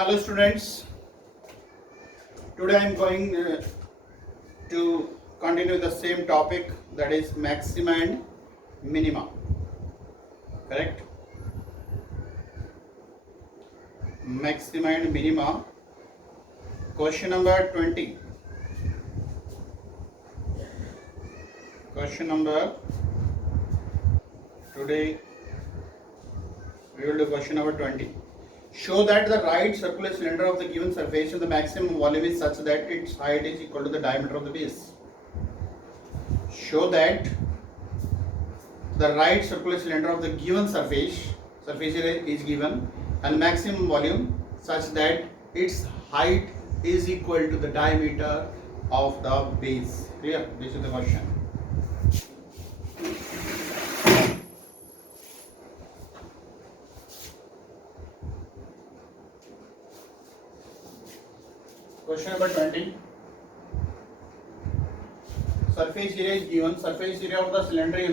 Hello students, today I am going to continue the same topic, that is maxima and minima, correct? Maxima and minima, question number 20. Question number, today we will do question number 20. Show that the right circular cylinder of the given surface and the maximum volume is such that its height is equal to the diameter of the base. Show that the right circular cylinder of the given surface area is given and maximum volume such that its height is equal to the diameter of the base. Clear? This is the question. Question number 20. Surface area is given. Surface area of the cylinder,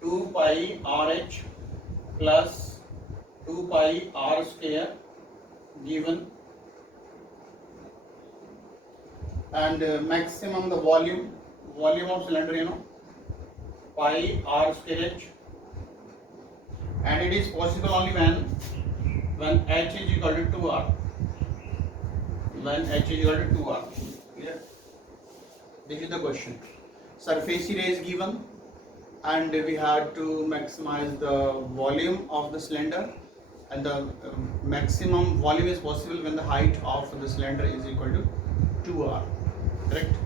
2 pi RH plus 2 pi R square given, and maximum the volume of cylinder, pi R square H, and it is possible only when H is equal to 2R. When H is equal to 2R. Clear? This is the question. Surface area is given and we had to maximize the volume of the cylinder, and the maximum volume is possible when the height of the cylinder is equal to 2R. Correct?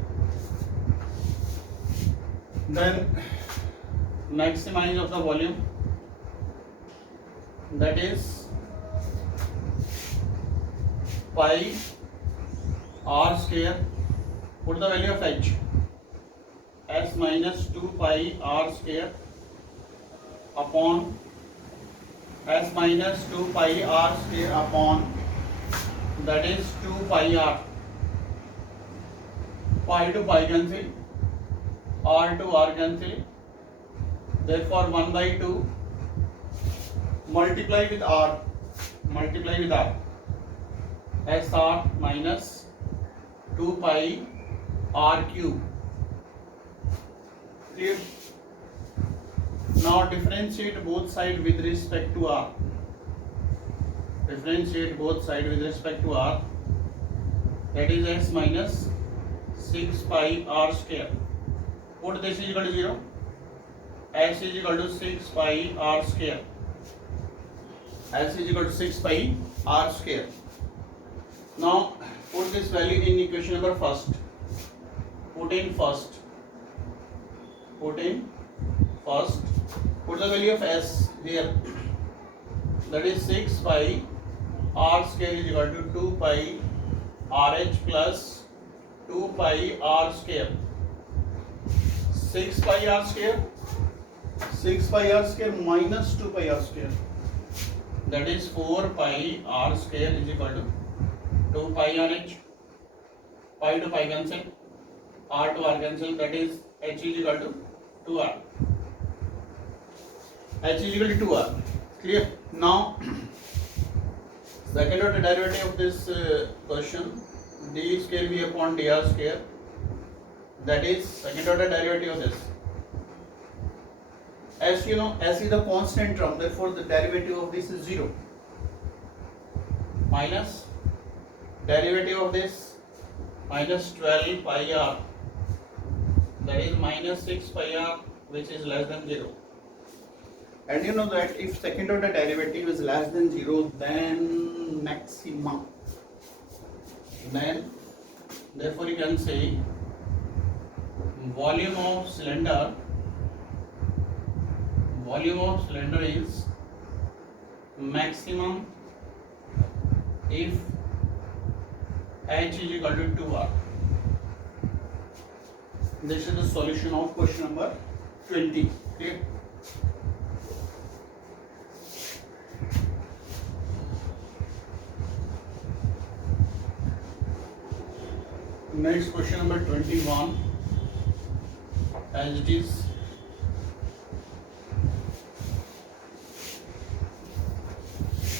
Then maximize of the volume, that is pi R square. Put the value of H as minus 2 pi R square upon as minus 2 pi R square upon, that is 2 pi R. Pi to pi cancel, R to R cancel, therefore 1 by 2 multiply with R SR minus 2 pi R cube. Clear? Now differentiate both sides with respect to R. Differentiate both sides with respect to R. That is S minus 6 pi R square. Put this is equal to 0. S is equal to 6 pi R square. S is equal to 6 pi R square. Now put this value in equation number first. Put in first. Put the value of S here. That is 6 pi R square is equal to 2 pi RH plus 2 pi R square. 6 pi R square. 6 pi R square minus 2 pi R square. That is 4 pi R square is equal to 2 pi RH. Pi to pi cancel, R to R cancel, that is H is equal to 2R. H is equal to 2R. Clear? Now, second order derivative of this question, d square v upon dr square, that is second order derivative of this. As you know, S is the constant term, therefore the derivative of this is 0. Minus derivative of this, minus 12 pi R, that is minus 6 pi R, which is less than 0. And you know that if second order derivative is less than 0, then maximum. Then therefore you can say volume of cylinder is maximum if H is equal to 2R. This is the solution of question number 20. Okay. Next question number 21, as it is.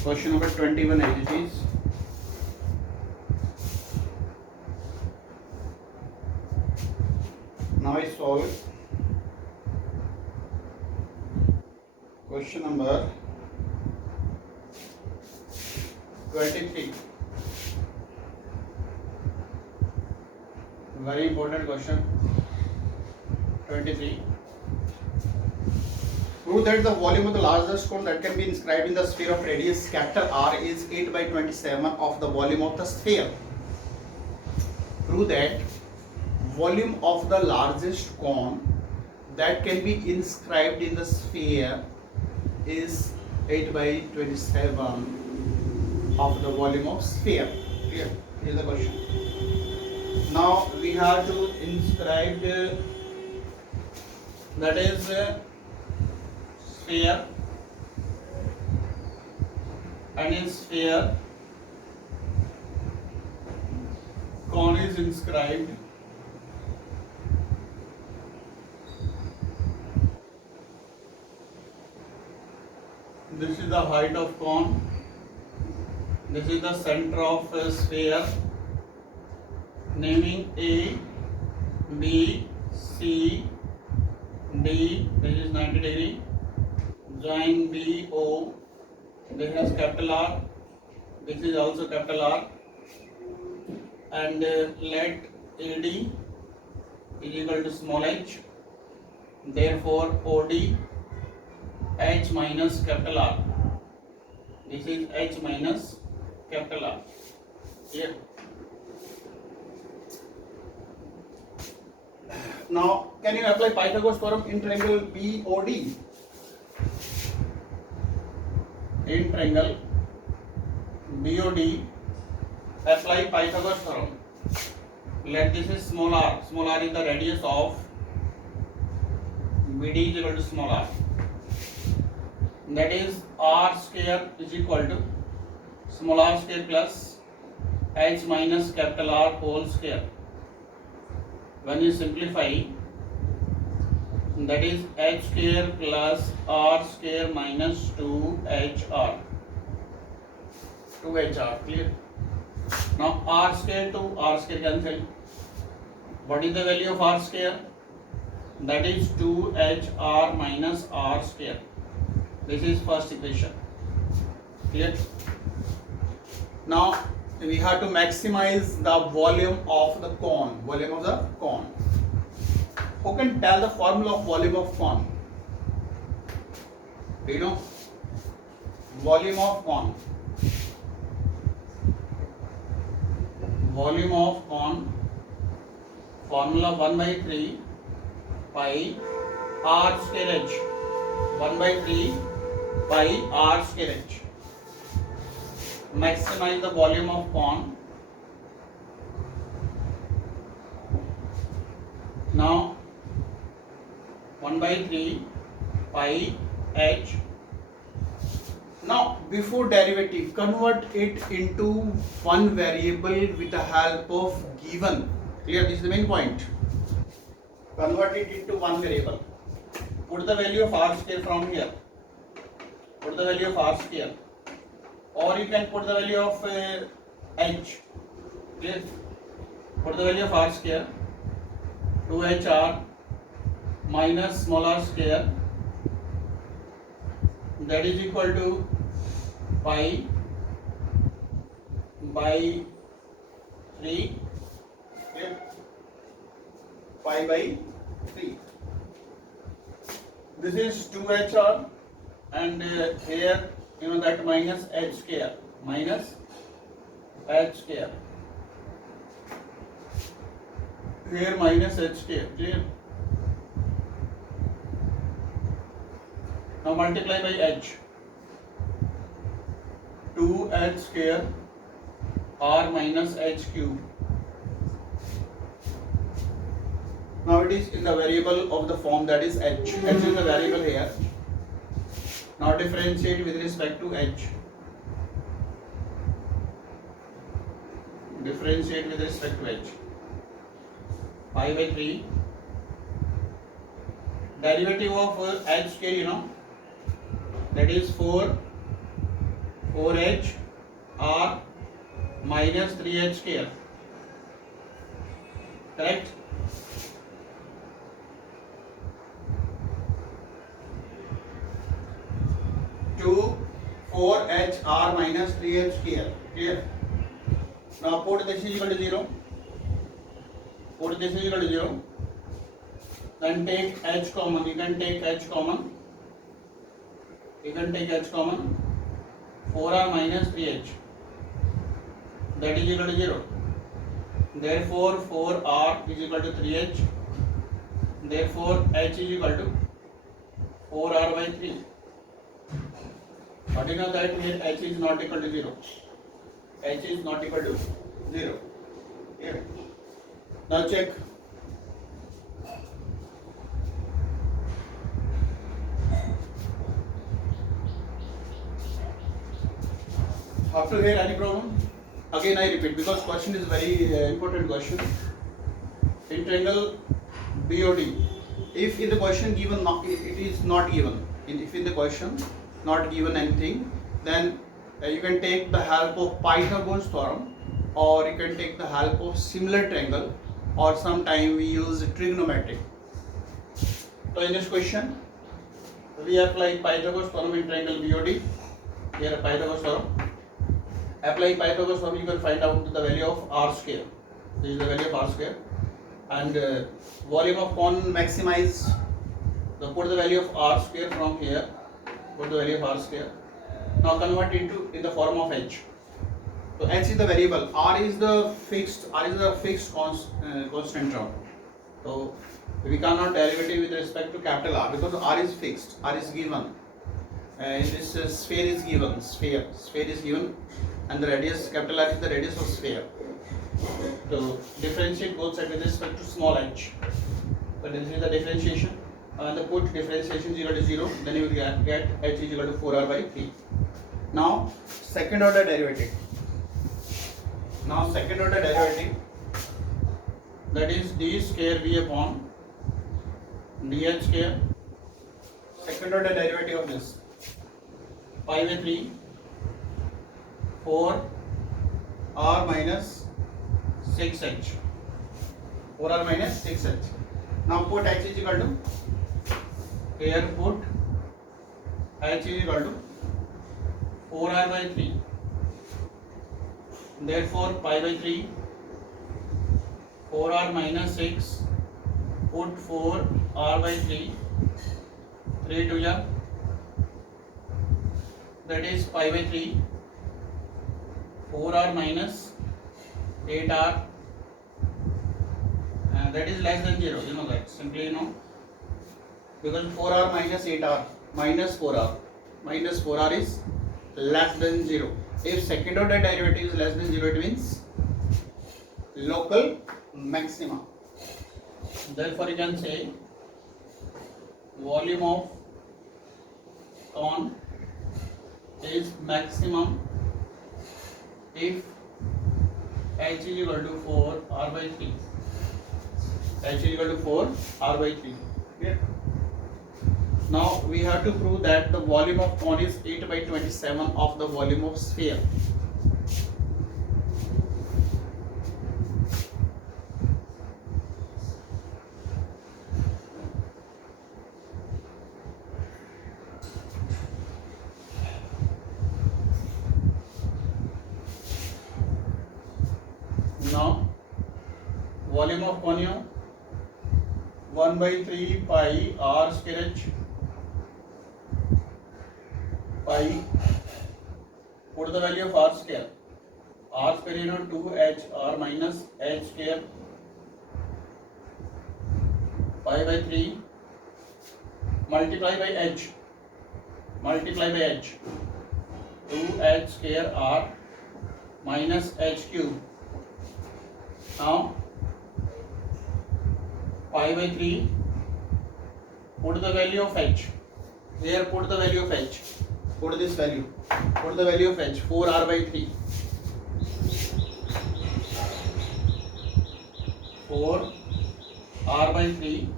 Question number 21 as it is. solve question number 23. Very important question. 23. Prove that the volume of the largest cone that can be inscribed in the sphere of radius capital R is 8 by 27 of the volume of the sphere. Prove that volume of the largest cone that can be inscribed in the sphere is 8 by 27 of the volume of sphere. Clear? Here is the question. Now we have to inscribe that is sphere, and in sphere cone is inscribed. This is the height of cone. This is the center of a sphere. Naming A, B, C, D. This is 90 degree. Join B, O. This is capital R. This is also capital R. And let AD is equal to small h. Therefore, OD H minus capital R. This is H minus capital R. Here. Now, can you apply Pythagoras theorem in triangle BOD? In triangle BOD, apply Pythagoras theorem. Let this is small r. Small r is the radius of BD is equal to small r. That is r square is equal to small r square plus h minus capital R whole square. When you simplify, that is h square plus r square minus 2hr. 2hr, clear? Now r square to r square cancel. What is the value of r square? That is 2hr minus r square. This is first equation. Clear? Now we have to maximize the volume of the cone. Volume of the cone. Who can tell the formula of volume of cone? Do you know? Volume of cone. Volume of cone. Formula 1 by 3 pi r square h. 1 by 3 pi r square h. Maximize the volume of cone. Now 1 by 3 pi h. Now before derivative, convert it into one variable with the help of given. Clear? This is the main point. Convert it into one variable. Put the value of r square from here. Put the value of r square. Or you can put the value of h. Clear? Put the value of r square. 2hr minus small r square. That is equal to pi by 3. Clear? Pi by 3. This is 2hr, and here that minus h square, minus h square. Here minus h square. Clear? Now multiply by h. 2h square r minus h cube. Now it is in the variable of the form, that is h. H is the variable here. Now differentiate with respect to h. Differentiate with respect to h. Pi by 3. Derivative of h square, that is 4h r minus 3h square. Correct? into 4HR minus 3H square. Clear? Now put this is equal to 0. Put this is equal to 0. Then take H common. You can take H common. You can take H common. 4R minus 3H. That is equal to 0. Therefore 4R is equal to 3H. Therefore H is equal to 4R by 3. But you know that here H is not equal to 0. H is not equal to 0. Here. Now check. Up to here, any problem? Again I repeat, because question is very important question. In triangle BOD, if in the question given it is not given, if in the question not given anything, then you can take the help of Pythagoras theorem, or you can take the help of similar triangle, or sometime we use trigonometry. So in this question we apply Pythagoras theorem in triangle BOD. Here Pythagoras theorem. Apply Pythagoras theorem, you can find out the value of R square. This is the value of R square. And volume of cone maximize. So put the value of R square from here. Put the value of R square. Now convert into in the form of H. So H is the variable. R is the fixed constant term. So we cannot derivative with respect to capital R, because R is fixed. R is given. This sphere is given. Sphere is given. And the radius, capital R is the radius of sphere. So differentiate both sides with respect to small h. So this is the differentiation. And the put differentiation 0 to 0, then you will get h is equal to 4r by 3. Now second order derivative. That is d square v upon dh square. Second order derivative of this. Pi by 3. 4r minus 6h. 4r minus 6h. Now put h is equal to, here put h is equal to 4r by 3. Therefore pi by 3, 4r minus 6, put 4r by 3, 3 to the, that is pi by 3. 4r minus 8r, that is less than 0, you know that, simply you know, because 4r minus 8r minus 4r is less than 0. If second order derivative is less than 0, it means local maxima. Therefore you can say volume of cone is maximum if h is equal to 4r by 3. H is equal to 4r by 3. Clear? Now we have to prove that the volume of cone is 8 by 27 of the volume of sphere. Now volume of cone 1 by 3 pi r square h. Pi, put the value of r square. R square 2h r minus h square. Pi by 3 multiply by h. 2h square r minus h cube. Now pi by 3, put the value of h. Here put the value of h. Put this value. Put the value of h. 4r by 3. 4r by 3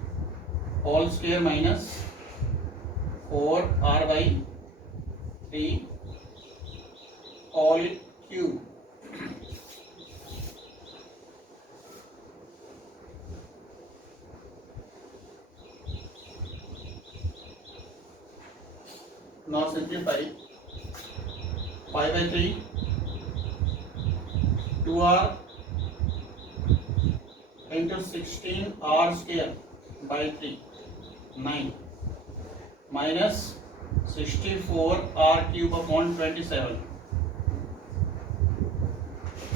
whole square minus 4r by 3 whole cube. Now simplify. Pi by 3, 2r into 16r square by 3, 9, minus 64r cube upon 27.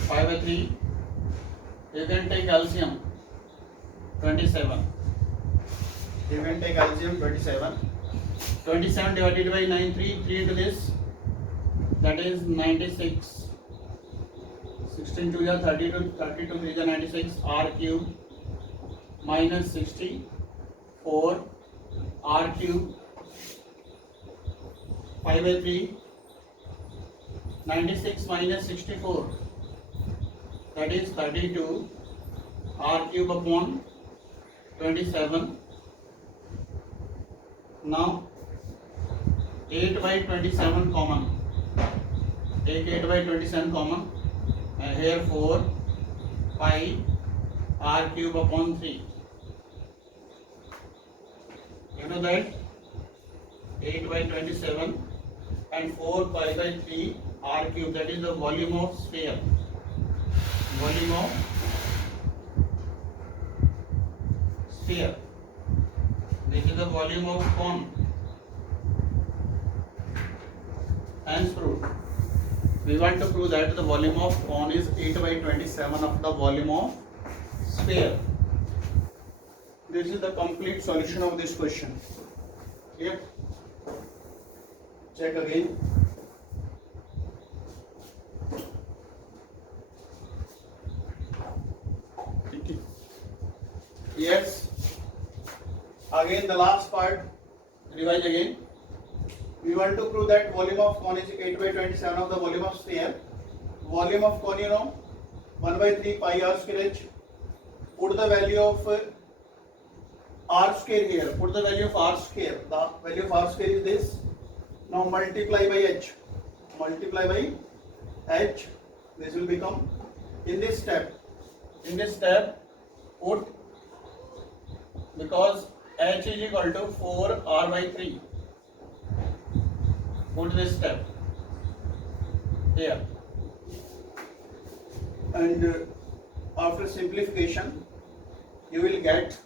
Pi by 3, you can take LCM 27. You can take LCM 27. 27 divided by 9, 3 into this, that is 96. 16 2 is 32, 32 3 is 96, r cube minus 64 r cube, pi by 3, 96 minus 64, that is 32, r cube upon 27. Now 8 by 27 common. Take 8 by 27 common. And here 4 pi r cube upon 3. You know that 8 by 27 and 4 pi by 3 r cube, that is the volume of sphere. Volume of sphere. This is the volume of cone. Hence proved. We want to prove that the volume of cone is 8 by 27 of the volume of sphere. This is the complete solution of this question. Clear? Check again. Yes. Again the last part. Revise again. We want to prove that volume of cone is 8 by 27 of the volume of sphere. Volume of cone, you know, 1 by 3 pi r square h. Put the value of r square here. Put the value of r square. The value of r square is this. Now multiply by h. Multiply by h. This will become, in this step, put, because h is equal to 4 r by 3. Put this step here, and after simplification you will get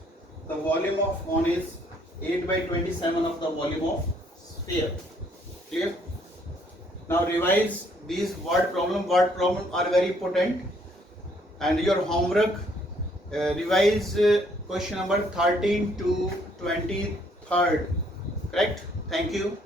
the volume of cone is 8 by 27 of the volume of sphere. Clear? Now revise these word problem. Word problem are very important, and your homework, revise question number 13 to 23rd. Correct? Thank you.